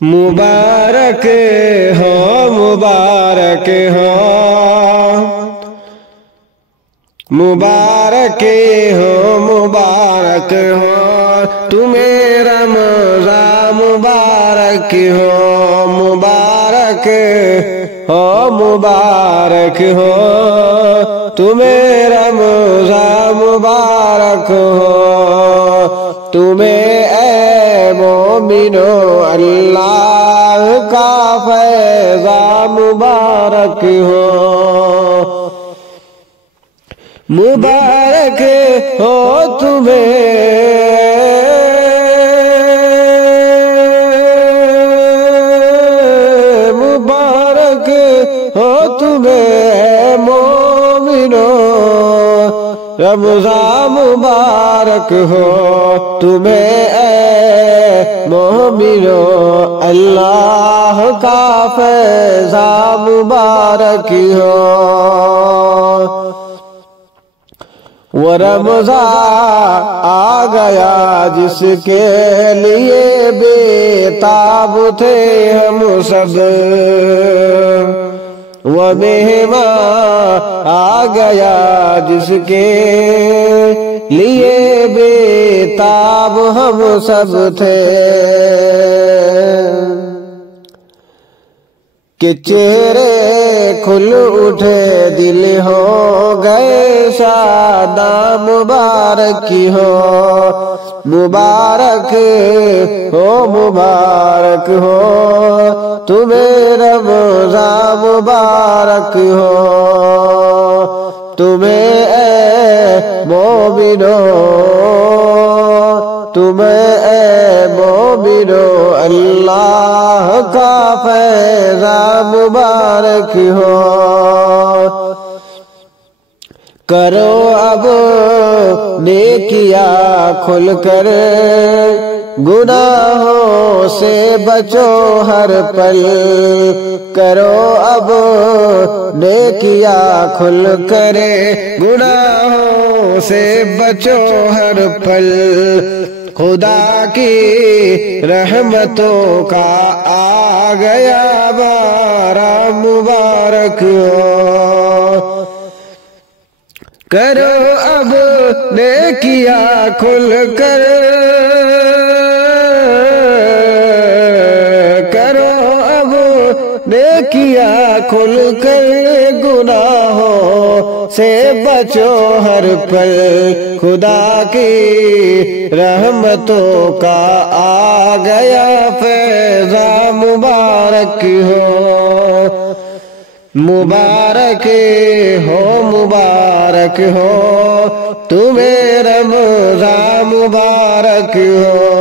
मुबारक हो मुबारक हो मुबारक हो मुबारक हो तुम्हें रमज़ान मुबारक हो मुबारक हो मुबारक हो तुम्हें रमज़ान मुबारक हो तुम्हें ऐ मोमिनो अल्लाह का फैज़ान मुबारक हो मुबारक हो तुम्हें मुबारक हो तुम्हें मोमिनो रमज़ान मुबारक हो तुम्हें ऐ मोमिनो अल्लाह का फैज़ान मुबारक हो वो रमज़ान आ गया जिसके लिए बेताब थे हम सब वो मेहमान आ गया जिसके लिए बेताब हम सब थे कि चेहरे खुल उठे दिल हो गए शादा मुबारक हो मुबारक हो तुम्हें रमज़ान मुबारक हो तुम्हें ऐ मोमिनो तुम्हें ऐ मोमिनो अल्लाह का फैज़ान मुबारक हो करो अब नेकिया खुल कर गुनाहों से बचो हर पल करो अब नेकिया खुल कर गुनाहों से बचो हर पल खुदा की रहमतों का आ गया बारा मुबारक हो करो अब नेकिया खुल कर करो अब नेकिया खुल कर गुनाहों से बचो हर पल खुदा की रहमतों का आ गया फैज़ान मुबारक हो मुबारक हो तुम्हें रमज़ान मुबारक हो